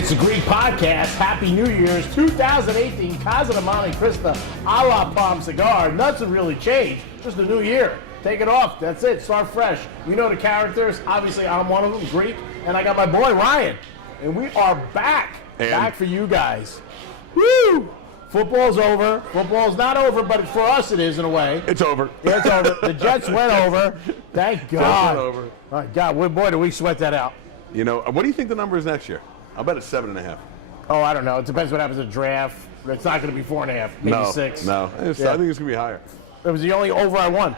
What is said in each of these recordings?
It's the Greek Podcast. Happy New Year's 2018. Casa de Monte Cristo a la Palm Cigar. Nothing really changed. Just a new year. Take it off. That's it. Start fresh. You know the characters. Obviously, I'm one of them, Greek. And I got my boy, Ryan. And we are back. Back for you guys. Woo! Football's over. Football's not over, but for us it is in a way. It's over. Yeah, it's over. The Jets went over. Thank God. Jets went over. Oh, God, boy, do we sweat that out. You know, what do you think the number is next year? I'll bet it's 7.5. Oh, I don't know. It depends what happens at the draft. It's not going to be 4.5, maybe 6. No, I think it's going to be higher. It was the only over I won.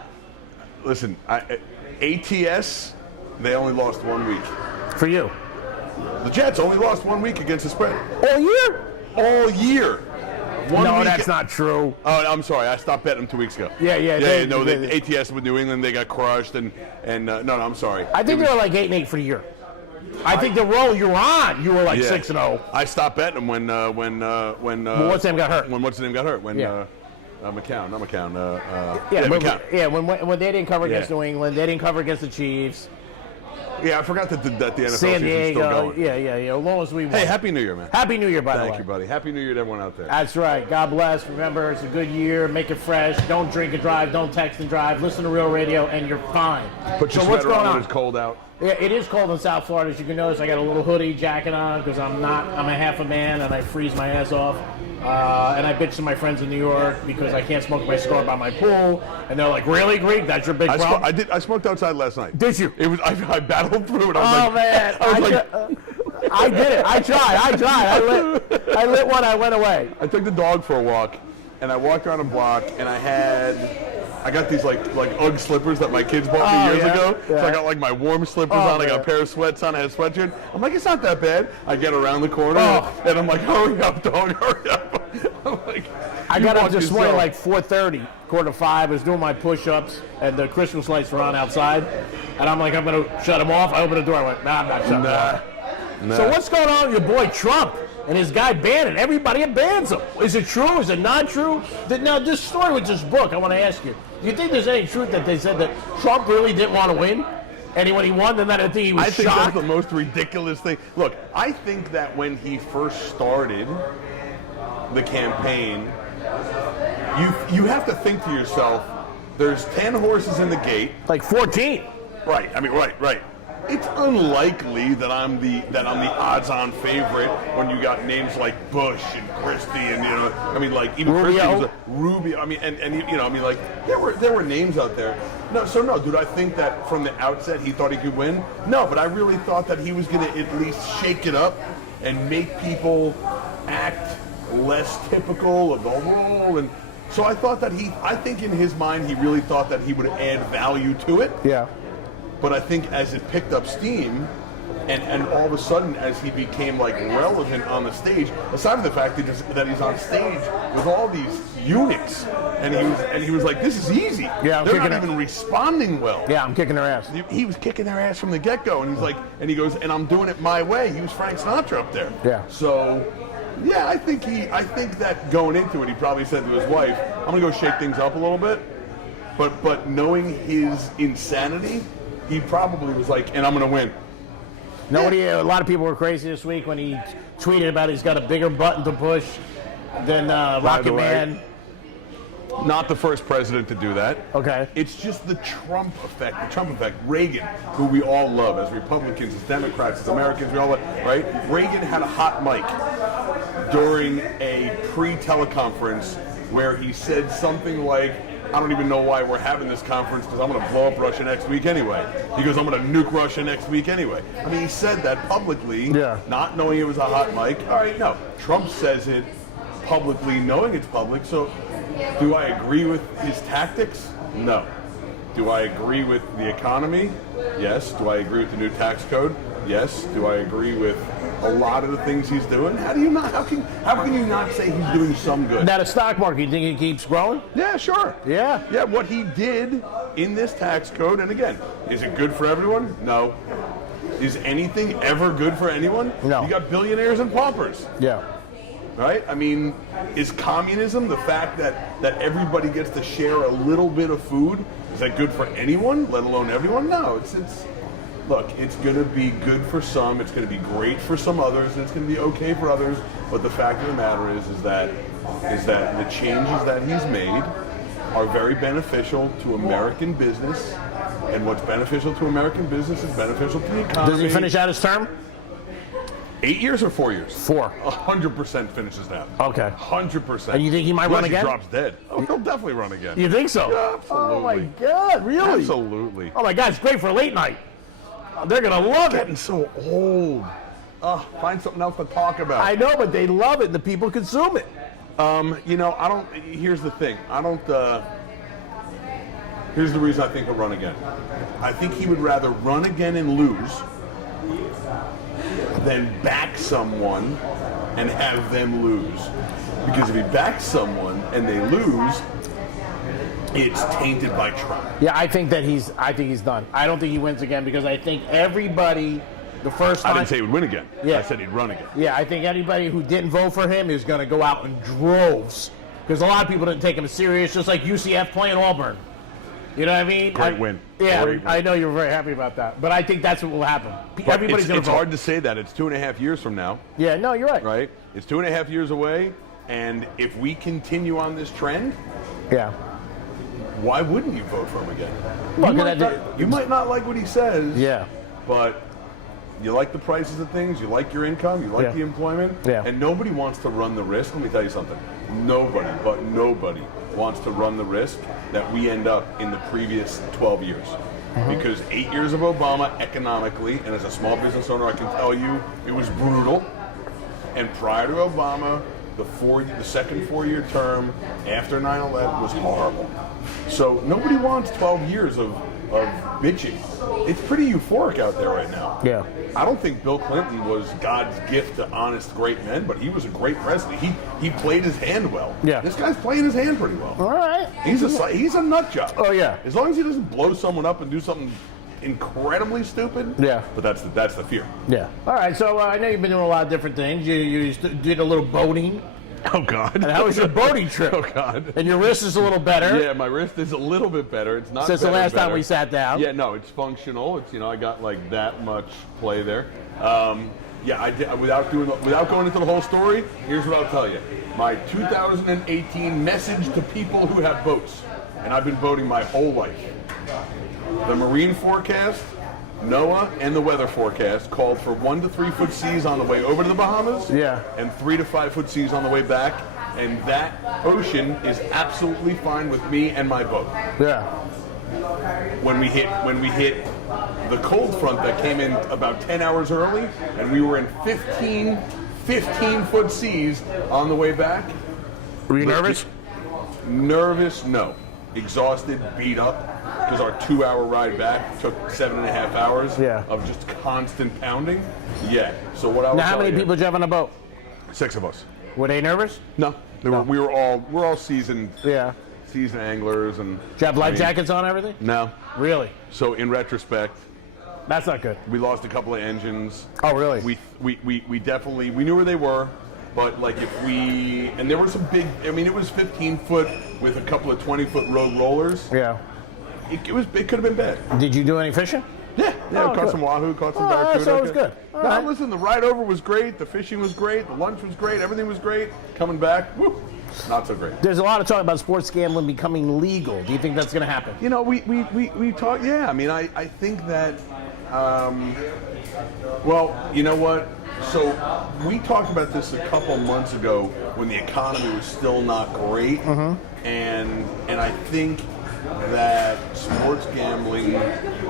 Listen, ATS, they only lost 1 week. For you. The Jets only lost 1 week against the spread. All year? All year. No, that's not true. Oh, I'm sorry. I stopped betting them 2 weeks ago. Yeah. The ATS with New England, they got crushed, and no, I'm sorry. I think they were like 8-8 for the year. I think the roll you were on, you were like 6-0. I stopped betting them when what's name got hurt? When what's the name got hurt? When McCown. When they didn't cover against New England, they didn't cover against the Chiefs. Yeah, I forgot that the NFL San Diego, season's still going. Yeah. As long as we won. Hey, Happy New Year, man. Happy New Year, by the way. Thank you, buddy. Happy New Year to everyone out there. That's right. God bless. Remember, it's a good year. Make it fresh. Don't drink and drive. Don't text and drive. Listen to Real Radio, and you're fine. Put your sweater on when it's cold out. Yeah, it is cold in South Florida. As you can notice, I got a little hoodie jacket on because I'm a half a man, and I freeze my ass off. And I bitch to my friends in New York because I can't smoke my cigar by my pool. And they're like, really, Greek? That's your big problem? I smoked outside last night. Did you? It was. I battled through it. Man. I did it. I tried. I lit one. I went away. I took the dog for a walk, and I walked around a block, and I got these like Ugg slippers that my kids bought me years ago. Yeah. So I got like my warm slippers on. I got a pair of sweats on. I had a sweatshirt. I'm like, it's not that bad. I get around the corner, and I'm like, hurry up, dog, hurry up. I'm like, I got up this morning like 4:30, 4:45. I was doing my push-ups, and the Christmas lights were on outside. And I'm like, I'm going to shut them off. I opened the door. I went, I'm not shutting them off. Nah. So what's going on with your boy Trump and his guy Bannon? Everybody bans him. Is it true? Is it not true? Now, this story with this book, I want to ask you. Do you think there's any truth that they said that Trump really didn't want to win? And when he won, then I think he was shocked? I think that's the most ridiculous thing. Look, I think that when he first started the campaign, you have to think to yourself, there's 10 horses in the gate. Like 14. Right. I mean, right. It's unlikely that I'm the odds-on favorite when you got names like Bush and Christie and even Rubio. Christie was a Rubio. I mean, there were names out there. No, dude. I think that from the outset he thought he could win. No, but I really thought that he was going to at least shake it up and make people act less typical of the role. And so I thought that I think in his mind he really thought that he would add value to it. Yeah. But I think as it picked up steam, and all of a sudden as he became like relevant on the stage, aside from the fact that he's on stage with all these eunuchs, and he was like, this is easy. Yeah, they're not even responding well. Yeah, I'm kicking their ass. He was kicking their ass from the get-go, and he goes, and I'm doing it my way. He was Frank Sinatra up there. Yeah. So, yeah, I think that going into it, he probably said to his wife, I'm gonna go shake things up a little bit, but knowing his insanity, he probably was like, and I'm going to win. A lot of people were crazy this week when he tweeted about he's got a bigger button to push than Rocket Man. Not the first president to do that. Okay. It's just the Trump effect. Reagan, who we all love as Republicans, as Democrats, as Americans, we all love, right? Reagan had a hot mic during a pre-teleconference where he said something like, I don't even know why we're having this conference because I'm going to blow up Russia next week anyway. He goes, I'm going to nuke Russia next week anyway. I mean, he said that publicly, not knowing it was a hot mic. All right, no. Trump says it publicly, knowing it's public. So do I agree with his tactics? No. Do I agree with the economy? Yes. Do I agree with the new tax code? Yes. Do I agree with a lot of the things he's doing? How can you not say he's doing some good? Now the stock market, you think it keeps growing? Yeah, sure. Yeah. Yeah, what he did in this tax code, and again, is it good for everyone? No. Is anything ever good for anyone? No. You got billionaires and paupers. Yeah. Right? I mean, is communism the fact that everybody gets to share a little bit of food? Is that good for anyone, let alone everyone? No, it's look, it's going to be good for some, it's going to be great for some others, and it's going to be okay for others. But the fact of the matter is that the changes that he's made are very beneficial to American business, and what's beneficial to American business is beneficial to the economy. Does he finish out his term? 8 years or 4 years? 4. 100% finishes that. Okay. 100%. And you think he might run Unless again? He drops dead. Oh, he'll definitely run again. You think so? Yeah, absolutely. Oh my God, really? Absolutely. Oh my God, it's great for late night. They're gonna love it. Getting so old. Find something else to talk about. I know, but they love it. The people consume it. You know, I don't. Here's the thing. I don't. Here's the reason I think he'll run again. I think he would rather run again and lose than back someone and have them lose. Because if he backs someone and they lose, it's tainted by Trump. Yeah, I think he's done. I don't think he wins again because I think everybody, the first time. I didn't say he would win again. Yeah. I said he'd run again. Yeah, I think anybody who didn't vote for him is going to go out in droves because a lot of people didn't take him serious, just like UCF playing Auburn. You know what I mean? Great win. Yeah, Great win. I know you were very happy about that, but I think that's what will happen. Everybody's going to It's vote. hard to say that. It's 2.5 years from now, Yeah, no, you're right. right? It's 2.5 years away, and if we continue on this trend, Yeah. why wouldn't you vote for him again? Look, You might not like what he says, Yeah. but you like the prices of things, you like your income, you like Yeah. the employment, Yeah. and nobody wants to run the risk. Let me tell you something. Nobody wants to run the risk that we end up in the previous 12 years. Because 8 years of Obama economically, and as a small business owner, I can tell you it was brutal. And prior to Obama, the second 4-year term after 9/11 was horrible. So nobody wants 12 years of bitching. It's pretty euphoric out there right now. Yeah. I don't think Bill Clinton was God's gift to honest great men, but he was a great president. He played his hand well. Yeah. This guy's playing his hand pretty well. All right. He's a nut job. Oh, yeah. As long as he doesn't blow someone up and do something incredibly stupid. Yeah. But that's the fear. Yeah. All right. So I know you've been doing a lot of different things. You did a little boating. Oh God. And how was your boating trip? Oh God. And your wrist is a little better. Yeah, my wrist is a little bit better. It's not Since the last time we sat down. Yeah, no, it's functional. It's I got like that much play there. Yeah, I did. Without going into the whole story, here's what I'll tell you. My 2018 message to people who have boats, and I've been boating my whole life. The marine forecast, NOAA, and the weather forecast called for 1 to 3 foot seas on the way over to the Bahamas. Yeah. And 3 to 5 foot seas on the way back. And that ocean is absolutely fine with me and my boat. Yeah. When we hit the cold front that came in about 10 hours early, and we were in 15 foot seas on the way back. Were you nervous? Nervous, no. Exhausted, beat up, because our 2-hour ride back took 7.5 hours Yeah. of just constant pounding. Yeah. So what I was Now, how many people did you have on the boat? 6 of us. Were they nervous? No, we're all seasoned Yeah. anglers, and Did you have life jackets on and everything? No. Really? So in retrospect, That's not good. we lost a couple of engines. Oh, really? We definitely we knew where they were, but like and there were some big. I mean, it was 15 foot with a couple of 20-foot rogue rollers. Yeah. It could have been bad. Did you do any fishing? Yeah, Oh, caught good. some wahoo, caught some Oh, barracuda. so it was good. All No, right. listen, the ride over was great, the fishing was great, the lunch was great, everything was great. Coming back, whoop, not so great. There's a lot of talk about sports gambling becoming legal. Do you think that's going to happen? You know, we talk. Yeah, I mean, I think that. Well, you know what? So we talked about this a couple months ago when the economy was still not great, and I think that sports gambling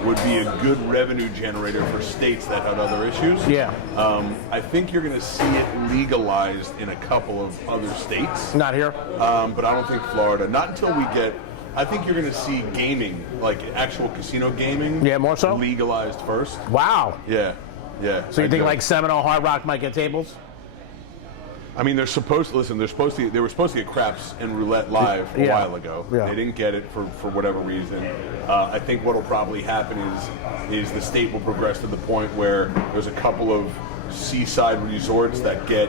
would be a good revenue generator for states that had other issues. Yeah. I think you're going to see it legalized in a couple of other states. Not here. But I don't think Florida. Not until we get. I think you're going to see gaming, like actual casino gaming. Yeah, more so? Legalized first. Wow. Yeah. So you I think do. like Seminole Hard Rock might get tables? I mean, they were supposed to get craps and roulette live a Yeah. while ago. Yeah. They didn't get it for whatever reason. I think what will probably happen is the state will progress to the point where there's a couple of seaside resorts that get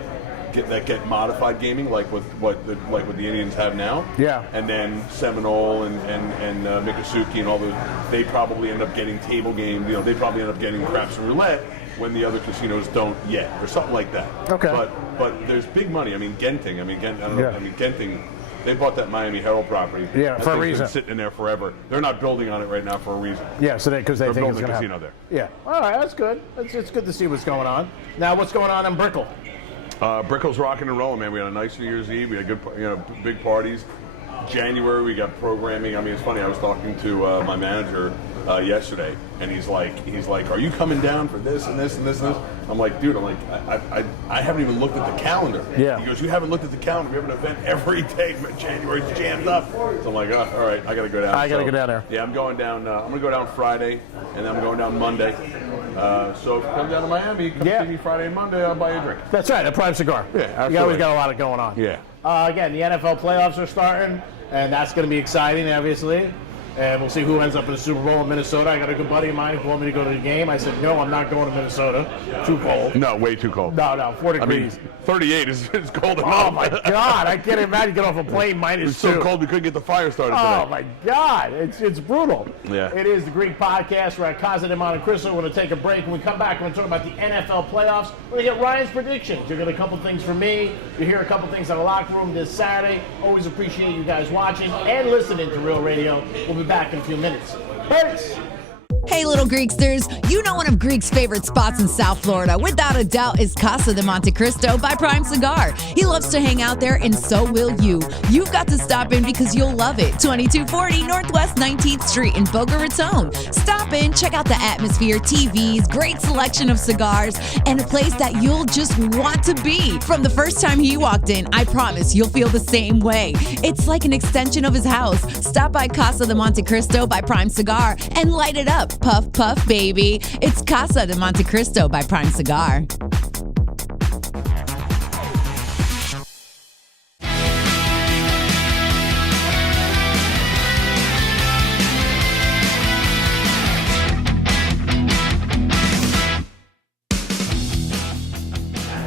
get modified gaming like what the Indians have now. Yeah. And then Seminole and Miccosukee and all those, they probably end up getting table games. They probably end up getting craps and roulette when the other casinos don't yet, or something like that. Okay. But there's big money. I mean, Genting. Genting. They bought that Miami Herald property. Yeah, That for a thing's been reason. sitting in there forever. They're not building on it right now for a reason. Yeah, so because they They're think it's building a going to casino happen. Yeah. All right, that's good. It's good to see what's going on. Now, what's going on in Brickell? Brickell's rocking and rolling, man. We had a nice New Year's Eve. We had good, big parties. January, we got programming. I mean, it's funny. I was talking to my manager yesterday, and he's like, "Are you coming down for this and this and this and this?" I'm like, "Dude, I haven't even looked at the calendar." Yeah. He goes, "You haven't looked at the calendar. We have an event every day. January's jammed up." So I'm like, "Oh, all right, I got to go down." I got to go down there. Yeah, I'm going down. I'm gonna go down Friday, and then I'm going down Monday. So if you come down to Miami, come see me Friday and Monday. I'll buy you a drink. That's right, a Prime Cigar. Yeah, You absolutely. always got a lot of going on. Yeah. Again, the NFL playoffs are starting, and that's going to be exciting, obviously. And we'll see who ends up in the Super Bowl in Minnesota. I got a good buddy of mine who wanted me to go to the game. I said, no, I'm not going to Minnesota. Too cold. No, way too cold. No, 4 degrees. 38 is cold enough. Oh, my God. I can't imagine get off a plane -2. It's so cold we couldn't get the fire started Oh, today. my God. It's brutal. Yeah. It is the Greek Podcast. We're at Casa de Monte Cristo. We're going to take a break. When we come back, we're going to talk about the NFL playoffs. We're going to get Ryan's predictions. You'll get a couple things from me. You'll hear a couple things in the locker room this Saturday. Always appreciate you guys watching and listening to Real Radio. We'll be back in a few minutes. Peace. Hey, little Greeksters, you know one of Greek's favorite spots in South Florida, without a doubt, is Casa de Monte Cristo by Prime Cigar. He loves to hang out there, and so will you. You've got to stop in because you'll love it. 2240 Northwest 19th Street in Boca Raton. Stop in, check out the atmosphere, TVs, great selection of cigars, and a place that you'll just want to be. From the first time he walked in, I promise you'll feel the same way. It's like an extension of his house. Stop by Casa de Monte Cristo by Prime Cigar and light it up. Puff, puff, baby. It's Casa de Monte Cristo by Prime Cigar.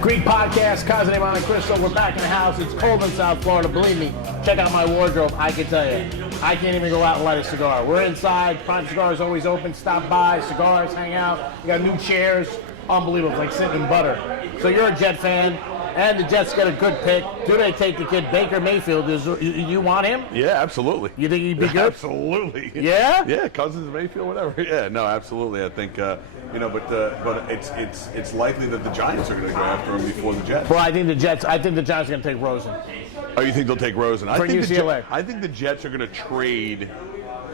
Greek Podcast, Casa de Monte Cristo. We're back in the house. It's cold in South Florida. Believe me, check out my wardrobe. I can tell you, I can't even go out and light a cigar. We're inside. Prime Cigar is always open. Stop by. Cigars, hang out. We got new chairs. Unbelievable. It's like sitting in butter. So you're a Jet fan, and the Jets get a good pick. Do they take the kid Baker Mayfield? You want him? Yeah, absolutely. You think he'd be good? Absolutely. Yeah? Yeah, Cousins, Mayfield, whatever. Yeah, no, absolutely. I think but it's likely that the Giants are going to go after him before the Jets. Well, I think the Giants are going to take Rosen. Oh, you think they'll take Rosen? For UCLA. I think the Jets are going to trade.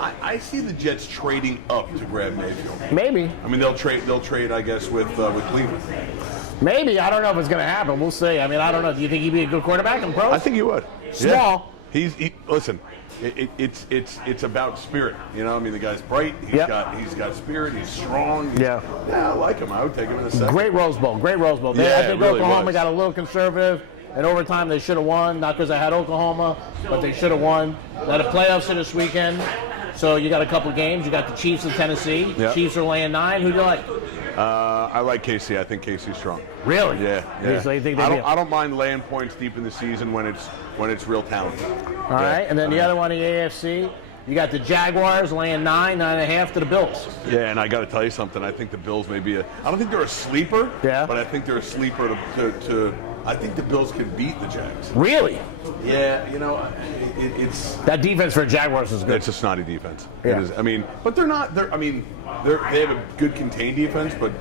I see the Jets trading up to grab Mayfield. Maybe. I mean, they'll trade, I guess, with Cleveland. Maybe. I don't know if it's going to happen. We'll see. I mean, I don't know. Do you think he'd be a good quarterback in pros? I think he would. Small. Yeah. Listen. It's about spirit, you know. I mean, the guy's bright. He's got spirit. He's strong. Yeah, I like him. I would take him in a second. Great Rose Bowl. Yeah, I think really Oklahoma was. got a little conservative. In overtime, they should have won. Not because I had Oklahoma, but they should have won. They had a playoffs this weekend, so you got a couple games. You got the Chiefs and Tennessee. Yep. Chiefs are laying 9. Who do you like? I like KC. I think KC's strong. Really? Yeah. So you think I don't mind laying points deep in the season when it's real talent. All right, and then the other one, the AFC, you got the Jaguars laying 9.5 to the Bills. Yeah, and I got to tell you something. I think the Bills may be I don't think they're a sleeper. Yeah. But I think they're a sleeper to I think the Bills can beat the Jags. Really? Yeah, you know, it's that defense for Jaguars is good. It's a snotty defense. Yeah. It is. I mean, but they're not. They have a good contained defense, but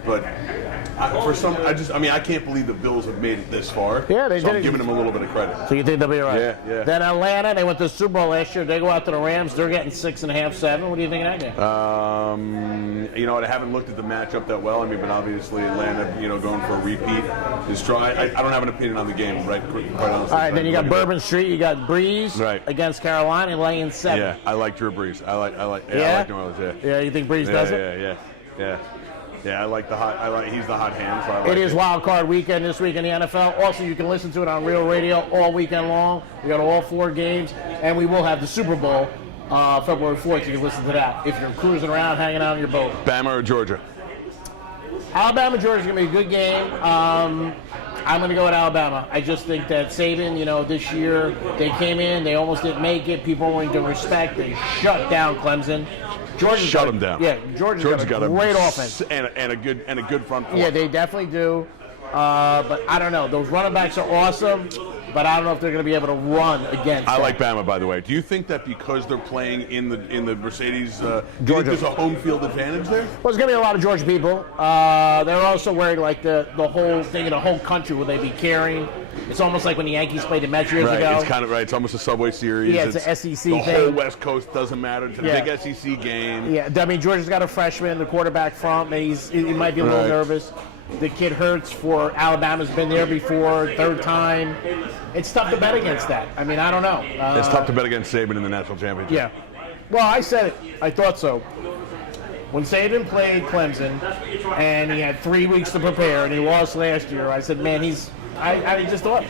I can't believe the Bills have made it this far. Yeah, they so did. I'm giving them a little bit of credit. So you think they'll be all right? Yeah. Then Atlanta, they went to the Super Bowl last year. They go out to the Rams. They're getting 6.5, 7. What do you think of that game? You know, I haven't looked at the matchup that well. I mean, but obviously Atlanta, going for a repeat is try. I don't have an opinion on the game, right? Quite honestly. All right, then you got Bourbon Street. You got Breeze against Carolina laying 7. Yeah, I like Drew Brees. I like New Orleans. Yeah, you think Breeze does it? Yeah, I like he's the hot hand. So I like it is Wild Card Weekend this week in the NFL. Also, you can listen to it on Real Radio all weekend long. We got all 4 games, and we will have the Super Bowl February 4th. You can listen to that if you're cruising around, hanging out on your boat. Bama or Georgia? Alabama, Georgia is going to be a good game. I'm going to go with Alabama. I just think that Saban, this year they came in, they almost didn't make it. People weren't to respect. They shut down Clemson. Georgia's Shut them down. Yeah, Georgia's got a great offense and a good front four. Yeah, they definitely do. But I don't know. Those running backs are awesome, but I don't know if they're going to be able to run against. I them. like Bama, by the way. Do you think that because they're playing in the Mercedes, do you think there's a home field advantage there? Well, there's going to be a lot of Georgia people. They're also wearing like the whole thing in the whole country will they be carrying. It's almost like when the Yankees played the Mets years ago. It's kind of right. It's almost a Subway Series. Yeah, it's an SEC the thing. The whole West Coast doesn't matter. It's a big SEC game. Yeah, I mean, Georgia's got a freshman, the quarterback from, and he might be a little nervous. The kid Hurts for Alabama's been there before, third time. It's tough to bet against that. I mean, I don't know. It's tough to bet against Saban in the national championship. Yeah. Well, I said it. I thought so. When Saban played Clemson and he had 3 weeks to prepare and he lost last year, I said, man, I just thought.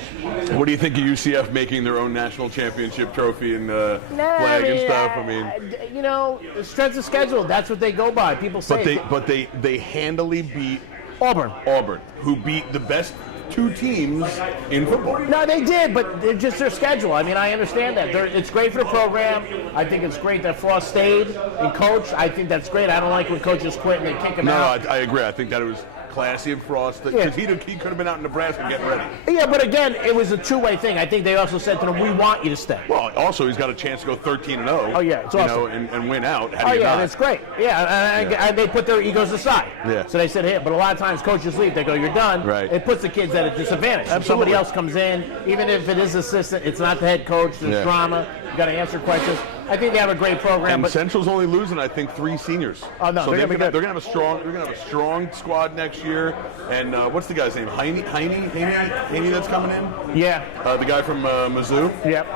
What do you think of UCF making their own national championship trophy and flag and stuff? I mean, strength of schedule. That's what they go by. People say. But they handily beat Auburn, who beat the best two teams in football. No, they did, but they're just their schedule. I mean, I understand that. It's great for the program. I think it's great that Frost stayed and coached. I think that's great. I don't like when coaches quit and they kick him out. No, I agree. I think that it was classy of Frost because he could have been out in Nebraska getting ready. Yeah, but again, it was a two-way thing. I think they also said to him, "We want you to stay." Well, also he's got a chance to go 13-0. Oh yeah, it's awesome. And win out. Oh yeah, that's great. Yeah, and they put their egos aside. Yeah. So they said, "Hey," but a lot of times coaches leave. They go, "You're done." Right. It puts the kids at a disadvantage. Absolutely. Somebody else comes in, even if it is assistant, it's not the head coach. There's drama. You got to answer questions. I think they have a great program. And but Central's only losing, I think, 3 seniors. Oh no, so they're gonna have a strong squad next year. And what's the guy's name? Haney that's coming in. Yeah. The guy from Mizzou. Yep.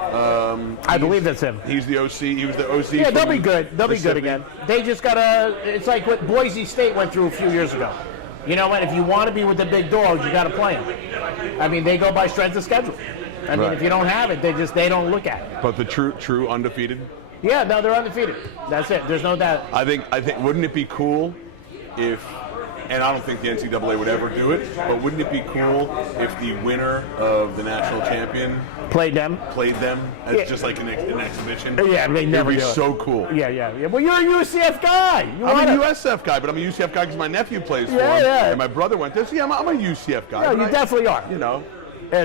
I believe that's him. He's the OC. He was the OC. Yeah, they'll be good. They'll be good again. They just gotta. It's like what Boise State went through a few years ago. You know what? If you want to be with the big dogs, you got to play them. I mean, they go by strength of schedule. I mean, if you don't have it, they don't look at it. But the true undefeated. Yeah, no, they're undefeated. That's it. There's no doubt. I think. Wouldn't it be cool if? And I don't think the NCAA would ever do it, but wouldn't it be cool if the winner of the national champion played them as just like an exhibition? Yeah, they never do it. It would be so cool. Yeah. Well, you're a UCF guy. I'm a USF guy, but I'm a UCF guy because my nephew plays for him. Yeah. And my brother went there. So yeah, I'm a UCF guy. No, you definitely are. You know.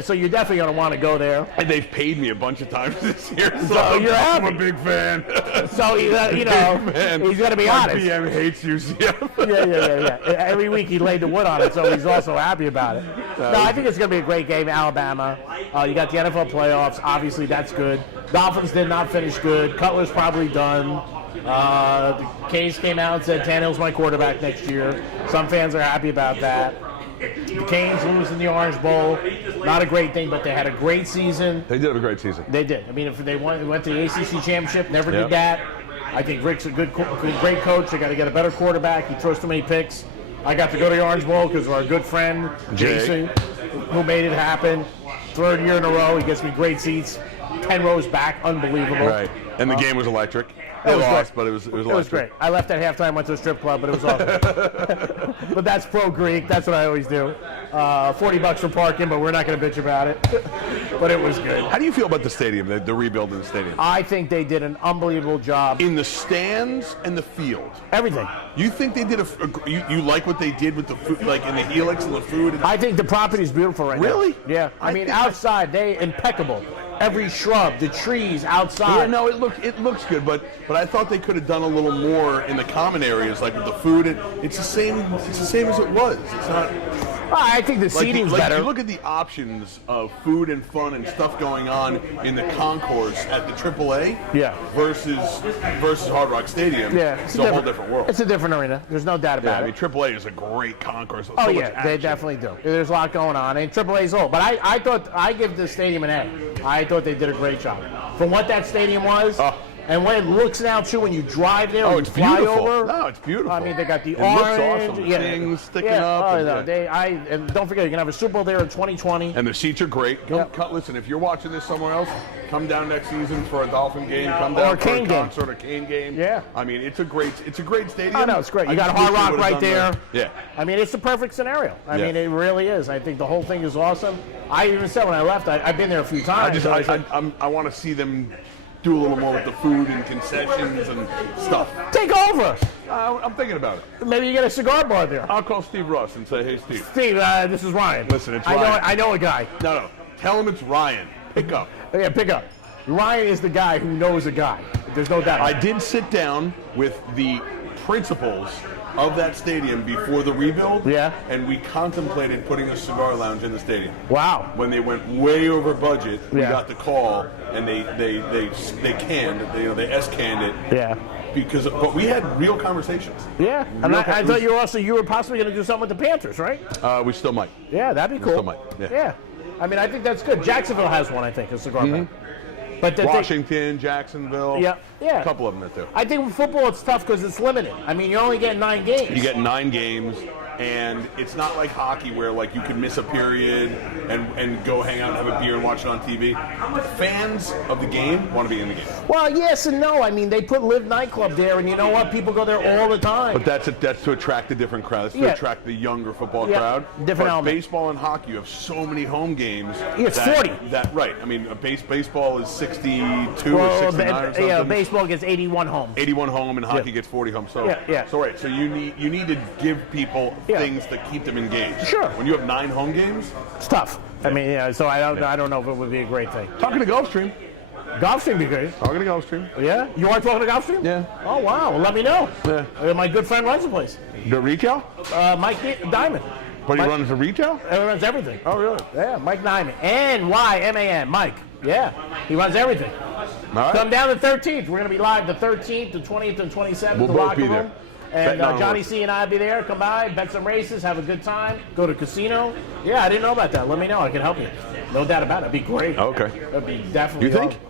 So you're definitely going to want to go there. And they've paid me a bunch of times this year, so I'm a big fan. So he's going to be honest. BM hates UCF. Yeah. Every week he laid the wood on it, so he's also happy about it. No, I think it's going to be a great game, Alabama. You got the NFL playoffs. Obviously, that's good. Dolphins did not finish good. Cutler's probably done. The Canes came out and said Tannehill's my quarterback next year. Some fans are happy about that. The Canes lose in the Orange Bowl. Not a great thing, but they had a great season. They did have a great season. They did. I mean, if they went to the ACC championship, never did that. I think Rick's a great coach. They got to get a better quarterback. He throws too many picks. I got to go to the Orange Bowl because of our good friend Jason, who made it happen. Third year in a row, he gets me great seats, 10 rows back, unbelievable. Right, and the game was electric. They lost, but it was electric. It was great. I left at halftime, went to a strip club, but it was awesome. But that's pro Greek. That's what I always do. $40 for parking, but we're not going to bitch about it. But it was good. How do you feel about the stadium, the rebuild in the stadium? I think they did an unbelievable job. In the stands and the field. Everything. You think they did you like what they did with the food, like in the helix and the food? I think the property is beautiful right now. Really? Yeah. I mean, outside, they impeccable. Every shrub, the trees outside. Yeah, no, it looks good, but I thought they could have done a little more in the common areas, like with the food. It's the same as it was. It's not. I think the seating's better. You look at the options of food and fun and stuff going on in the concourse at the AAA, versus Hard Rock Stadium. Yeah, it's a whole different world. It's a different arena. There's no doubt about it. I mean, AAA is a great concourse. Oh yeah, they definitely do. There's a lot going on, and AAA's old. But I thought I give the stadium an A. I thought they did a great job from what that stadium was. And when it looks now too, when you drive there, Oh, when it's you fly beautiful. over. No, it's beautiful. I mean, they got the It looks orange. awesome. The things sticking yeah. up. Oh, and, no, and don't forget, you can have a Super Bowl there in 2020. And the seats are great. Listen, if you're watching this somewhere else, come down next season for a Dolphin game. Come down for a concert or Kane game. Yeah. I mean, it's a great stadium. Oh, no, it's great. You got Hard Rock right there. Yeah. I mean, it's the perfect scenario. I mean, it really is. I think the whole thing is awesome. I even said when I left, I've been there a few times. I want to see them do a little more with the food and concessions and stuff. Take over. I'm thinking about it. Maybe you get a cigar bar there. I'll call Steve Russ and say, hey, Steve. Steve, this is Ryan. Listen, it's Ryan. I know a guy. No. Tell him it's Ryan. Pick up. Yeah, pick up. Ryan is the guy who knows a guy. There's no doubt. I did sit down with the principals of that stadium before the rebuild. Yeah. And we contemplated putting a cigar lounge in the stadium. Wow. When they went way over budget, we Yeah. got the call and they canned it. They S-canned it. Yeah. But we had real conversations. Yeah. And I thought you were possibly going to do something with the Panthers, right? We still might. Yeah, that'd be cool. Still might. Yeah. I mean, I think that's good. Jacksonville has one, I think, a cigar bar. But Washington, Jacksonville. Yeah. A couple of them that do. I think with football it's tough because it's limited. I mean, you're only getting 9 games. You get 9 games, and it's not like hockey where like you can miss a period and go hang out and have a beer and watch it on TV. Fans of the game want to be in the game. Well, yes and no. I mean, they put Live Nightclub there, and you know what? People go there all the time. But that's to attract a different crowd. That's to attract the younger football crowd. Different element. Baseball and hockey, you have so many home games. It's 40. Right. I mean, baseball is 62 or 69 or something. Yeah, baseball gets 81 homes. 81 home, and hockey gets 40 home. So, So you need to give people things that keep them engaged. Sure. When you have 9 home games, it's tough. I mean, so I don't know if it would be a great thing. Talking to Gulfstream. Gulfstream be great. Talking to Gulfstream. Yeah? You are talking to Gulfstream? Yeah. Oh, wow. Well, let me know. Yeah. My good friend runs the place. The retail? Mike Diamond. But he runs the retail? He runs everything. Oh, really? Yeah, Mike Diamond. N-Y-M-A-N. Mike. Yeah. He runs everything. All right. Come down the 13th. We're going to be live the 13th, the 20th, and 27th. We'll the both locker be there. room. And Johnny C and I will be there. Come by, bet some races, have a good time, go to casino. Yeah, I didn't know about that. Let me know. I can help you. No doubt about it. It'd be great. Okay. It'd be definitely. You think?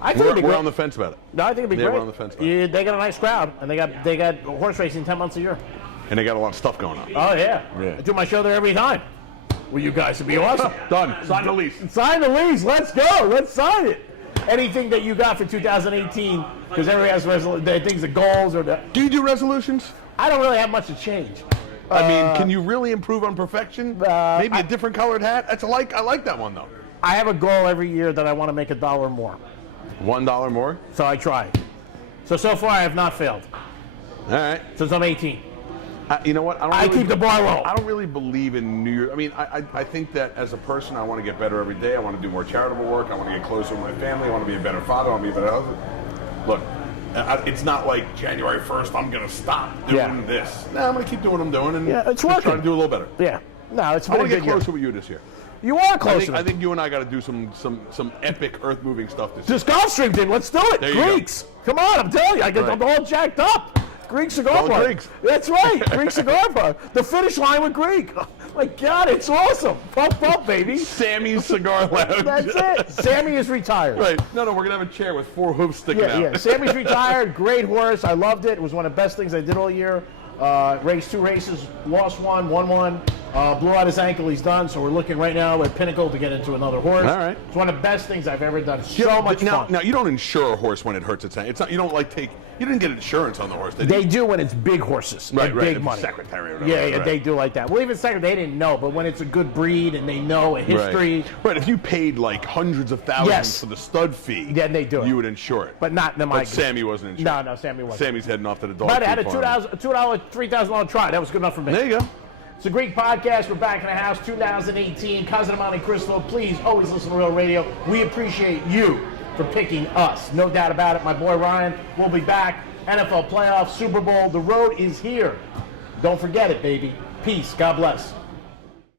I think it'd be we're great. on the fence about it. No, I think it'd be great. We're on the fence about it. Yeah, they got a nice crowd, and they got horse racing 10 months a year. And they got a lot of stuff going on. Oh yeah. I do my show there every time. Well, you guys would be awesome. Done. Sign the lease. Sign the lease. Let's go. Let's sign it. Anything that you got for 2018, because everybody has things, the goals or the. Do you do resolutions? I don't really have much to change. I mean, can you really improve on perfection? Maybe a different colored hat? I like that one, though. I have a goal every year that I want to make $1 more. $1 more? So I try. So far, I have not failed. All right. Since I'm 18. You know what? I keep the bar low. I don't really believe in New Year. I mean, I think that as a person, I want to get better every day. I want to do more charitable work. I want to get closer with my family. I want to be a better father. I want to be a better husband. Look, it's not like January 1st, I'm going to stop doing this. No, I'm going to keep doing what I'm doing and it's working. try to do a little better. Yeah. No, it's been I want to a get good closer year. with you this year. You are closer. I think you and I got to do some epic earth-moving stuff this year. Just Gulfstream did. Let's do it. There you Greeks. Come on, I'm telling you. I'm all jacked up. Greek Cigar Bar. Greeks. That's right. Greek Cigar Bar. The finish line with Greek. Oh, my God, it's awesome. Pump, pump, baby. Sammy's Cigar Lounge. That's it. Sammy is retired. Right. No, we're going to have a chair with 4 hooves sticking out. Yeah. Sammy's retired. Great horse. I loved it. It was one of the best things I did all year. Raced 2 races, lost 1, won 1. Blew out his ankle. He's done. So we're looking right now at Pinnacle to get into another horse. All right. It's one of the best things I've ever done. So much fun. Now you don't insure a horse when it hurts its ankle. It's not. You don't You didn't get insurance on the horse. They do when it's big horses, big money. Secretary or whatever. Yeah, they do like that. Well, even secretary, they didn't know, but when it's a good breed and they know a history. Right. If you paid like hundreds of thousands for the stud fee, then they do it. You would insure it. But not the But Sammy wasn't insured. No, Sammy wasn't. Sammy's heading off to the dog. But I had a $2, $3,000 try. That was good enough for me. There you go. It's a Greek podcast. We're back in the house, 2018. Cousin of Monte Cristo. Please always listen to Real Radio. We appreciate you for picking us. No doubt about it. My boy Ryan will be back. NFL playoffs, Super Bowl. The road is here. Don't forget it, baby. Peace. God bless.